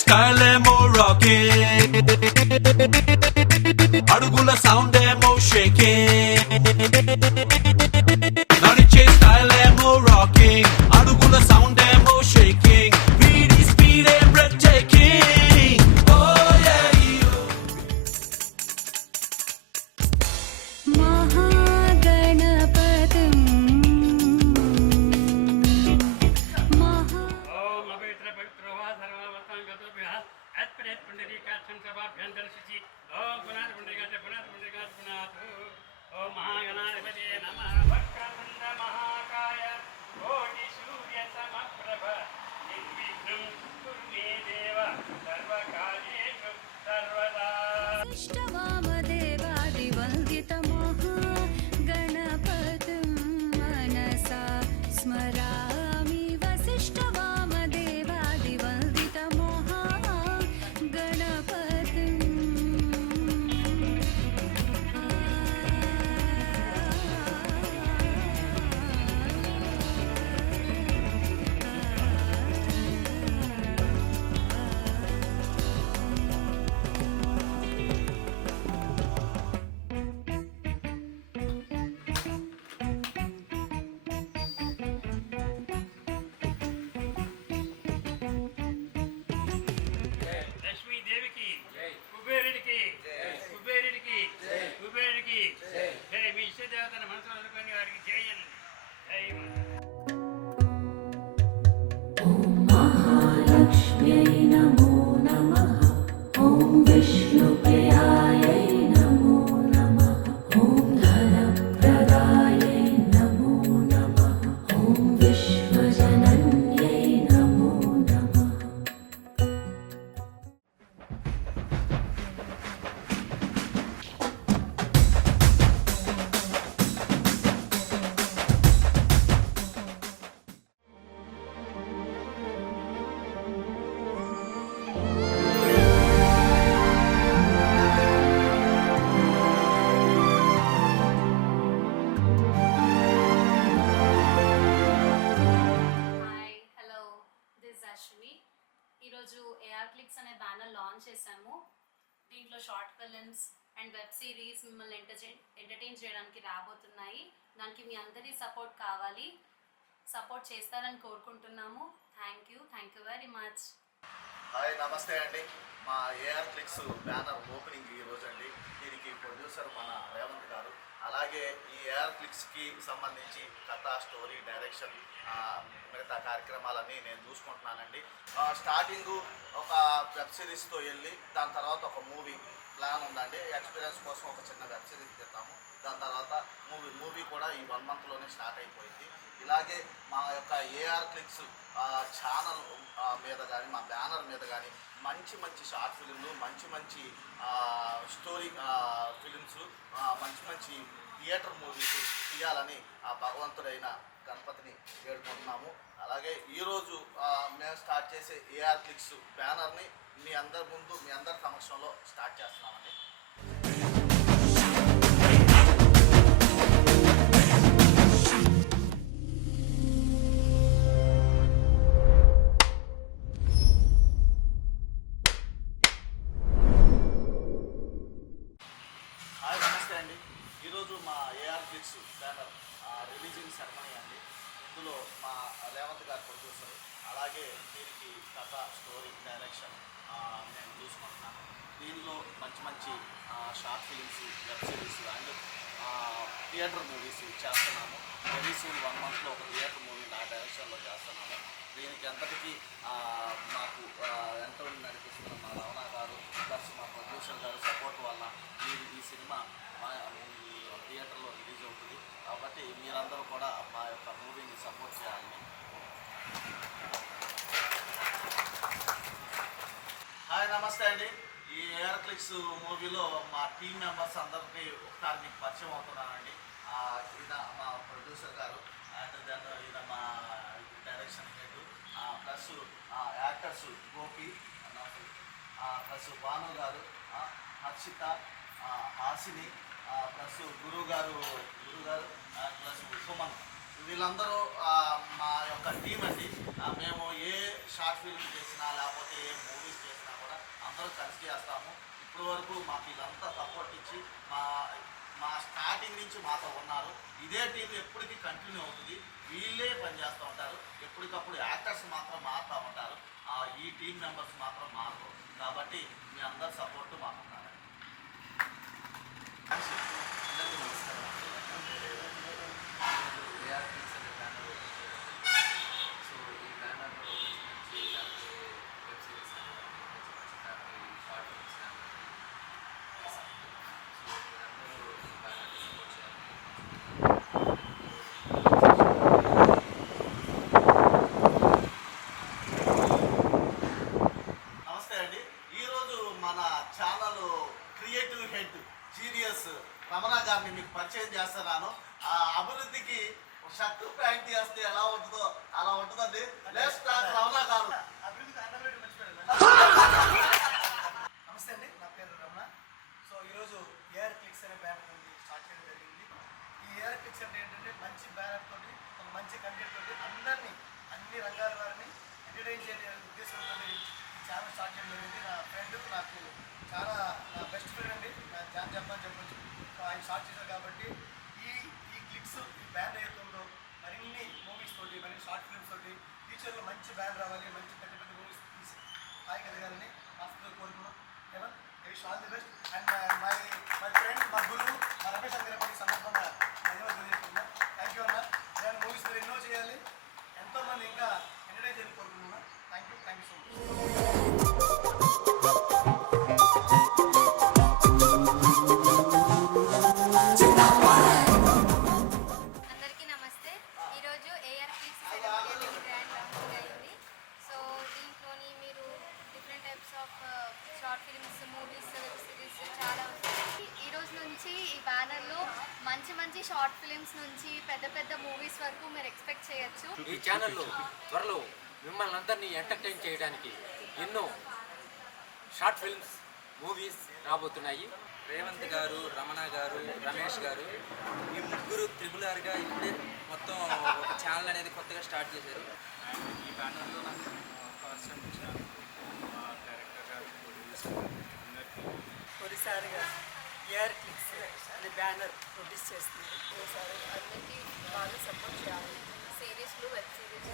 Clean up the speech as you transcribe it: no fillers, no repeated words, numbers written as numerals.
style ఏమో rocking, అడుగుల sound ఏమో shaking. నడిచే style ఏమో rocking, అడుగుల sound ఏమో shaking. వీడి speed ఏ breathtaking. Oh yeah, yo. ఈరోజు ఏఆర్ క్లిక్స్ అనే బ్యానర్ లాంచ్ చేసాము. దీంట్లో short films and web series మిమ్మల్ని ఎంటర్టైన్ చేయడానికి రాబోతున్నాయి. దానికి మీ అందరి సపోర్ట్ కావాలి. సపోర్ట్ చేస్తారని కోరుకుంటున్నాము. Thank you very much. Hi, నమస్తే అండి. మా ఏఆర్ క్లిక్స్ బ్యానర్ ఓపెనింగ్ ఈరోజు అండి. దీనికి ప్రొడ్యూసర్ మన రేవంత్ గారు. అలాగే ఈ ఏఆర్ క్లిక్స్కి సంబంధించి కథ, స్టోరీ, డైరెక్షన్, మిగతా కార్యక్రమాలన్నీ నేను చూసుకుంటున్నానండి. స్టార్టింగు ఒక వెబ్ సిరీస్తో వెళ్ళి దాని తర్వాత ఒక మూవీ ప్లాన్ ఉందండి. ఎక్స్పీరియన్స్ కోసం ఒక చిన్న వెబ్ సిరీస్ తీద్దాము. దాని తర్వాత మూవీ కూడా ఈ 1 monthలోనే స్టార్ట్ అయిపోయింది. ఇలాగే మా యొక్క ఏఆర్ క్లిక్స్ ఛానల్ మీద కానీ, మా బ్యానర్ మీద కానీ మంచి షార్ట్ ఫిలింలు, మంచి స్టోరీ ఫిలిమ్స్, మంచి థియేటర్ మూవీస్ తీయాలని ఆ భగవంతుడైన గణపతిని వేడుకుంటున్నాము. అలాగే ఈరోజు మేము స్టార్ట్ చేసే ఏఆర్ క్లిక్స్ బ్యానర్ని మీ అందరి ముందు, మీ అందరి సమక్షంలో స్టార్ట్ చేస్తున్నామండి. హాయ్, నమస్తే అండి. ఈరోజు మా AR clicks banner releasing ceremony అండి. ఇందులో మా రేవంత్ గారు ప్రొడ్యూసర్. అలాగే దీనికి కథ, స్టోరీ, డైరెక్షన్ నేను చూసుకుంటున్నాను. దీనిలో మంచి short films, web series and theatre movies చేస్తున్నాము. వెరీ సూన్ 1 monthలో ఒక థియేటర్ మూవీ నా డైరెక్షన్లో చేస్తున్నాము. దీనికి అంతటికీ మాకు ఎంతో నడిపిస్తున్న మా రమణ గారు ప్లస్ మా ప్రొడ్యూసర్ గారు సపోర్ట్ వల్ల ఈ సినిమా మా థియేటర్లో రిలీజ్ అవుతుంది. కాబట్టి మీరందరూ కూడా మా యొక్క మూవీని సపోర్ట్ చేయాలని. హాయ్, నమస్తే అండి. ఈ ఏఆర్ క్లిక్స్ మూవీలో మా టీం మెంబర్స్ అందరికీ ఒకసారి మీకు పరిచయం అవుతున్నానండి. ఈయన మా ప్రొడ్యూసర్ గారు, అండ్ దెన్ ఈయన మా direction head, plus actors Gopi, plus Bhanu గారు, హర్షిత, హాసిని, ప్లస్ గురువు గారు ప్లస్ సుమన్. వీళ్ళందరూ మా యొక్క టీం అండి. మేము ఏ షార్ట్ ఫిల్మ్ చేసినా లేకపోతే ఏ మూవీస్ అందరూ కలిసి చేస్తాము. ఇప్పటి వరకు మాకు వీళ్ళంతా సపోర్ట్ ఇచ్చి మా స్టార్టింగ్ నుంచి మాతో ఉన్నారు. ఇదే టీం ఎప్పటికీ కంటిన్యూ అవుతుంది. వీళ్ళే పనిచేస్తూ ఉంటారు. ఎప్పటికప్పుడు యాక్టర్స్ మాత్రం మారుతూ ఉంటారు. ఈ టీం మెంబర్స్ మాత్రం మారరు. కాబట్టి మీ అందరి సపోర్టు మాకు ఉండాలి. అందరికీ నమస్కారం. ఏఆర్ క్లిక్స్ అనే బ్యానర్ ఓపెన్ చేయడం. సో ఈ బ్యానర్లో మంచి మంచి ఫ్యామిలీ వెబ్ సిరీస్ కానీ మంచి మంచి ఫ్యామిలీ షార్ట్ ఫిల్మ్స్ కానీ చేశాం. సో మీరందరూ ఈ బ్యానర్ని సపోర్ట్ చేయాలి. నమస్తే అండి. ఈరోజు మన channel creative head genius Ramana గారిని మీకు పరిచయం చేస్తున్నాను. ఆ అభివృద్ధికి షర్టు ప్యాంట్ చేస్తే ఎలా ఉంటుందో అలా ఉంటుందండి. లెట్స్ టాక్ రమణ గారు. నమస్తే అండి, నా పేరు రమణ. సో ఈరోజు ఏఆర్ క్లిక్స్ అనే బ్యానర్ నుండి స్టార్ట్ చేయడం జరిగింది. ఈ ఏఆర్ క్లిక్స్ అంటే ఏంటంటే మంచి బ్యానర్ తోటి ఒక మంచి కంటెంట్ తోటి అందరినీ అన్ని రంగాల వారిని ఎంటర్టైన్ చేసే ఉద్దేశంతో ఈ ఛానల్ స్టార్ట్ చేయడం జరిగింది. నా ఫ్రెండ్ నాకు చాలా నా బెస్ట్ ఫ్రెండ్ అండి, నా జాన్ చెప్పని చెప్పొచ్చు. సో ఆయన స్టార్ట్ చేశారు కాబట్టి ఈ క్లిక్స్ ఈ బ్యానర్ ఏతుందో మరిన్ని మూవీస్ తోటి మరిన్ని షార్ట్ ఫిల్మ్స్ తోటి ఫ్యూచర్లో మంచి బ్యానర్ రావాలి, మంచి పెద్ద పెద్ద మూవీస్ తీసి స్థాయికి ఎదగాలని మనస్ఫూర్తిగా కోరుకున్నాం. ఏమన్నా wish all the best. And my friend మా గురువు మా రమేష్ అన్న గారి సందర్భంగా ధన్యవాదాలు తెలియజేస్తున్నాం. థ్యాంక్ యూ అన్న. నేను మూవీస్ మీరు ఎన్నో చేయాలి, ఎంతోమంది ఇంకా ఎంటర్టైన్ చేయాలని కోరుకుంటున్నాను. Thank you so much. అందరికీ నమస్తే. ఈరోజు AR clicks celebrity grand launching అయింది. సో దీంట్లోని మీరు different types of short films, movies, web series చాలా వస్తాయి. ఈ రోజు నుంచి ఈ బ్యానర్లో మంచి మంచి షార్ట్ ఫిల్మ్స్ నుంచి పెద్ద పెద్ద మూవీస్ వరకు మీరు ఎక్స్పెక్ట్ చేయొచ్చు. ఈ ఛానల్లో త్వరలో మిమ్మల్ని అందరినీ ఎంటర్టైన్ చేయడానికి ఎన్నో షార్ట్ ఫిల్మ్స్, మూవీస్ రాబోతున్నాయి. రేవంత్ గారు, రమణ గారు, రమేష్ గారు ఈ ముగ్గురు త్రిబులార్గా ఇప్పుడే మొత్తం ఒక ఛానల్ అనేది కొత్తగా స్టార్ట్ చేశారు. ఈ బ్యానర్లో నాకు అవకాశం ఇచ్చిన మా డైరెక్టర్ గారు, ప్రొడ్యూసర్ అందరికీ తొలిసారిగా ఏఆర్ క్లిక్స్ అనే బ్యానర్ ప్రొడ్యూస్ చేస్తుంది. ఒకసారి అందరికీ బాగా సపోర్ట్ చేయాలి. సిరీస్లు, వెబ్ సిరీస్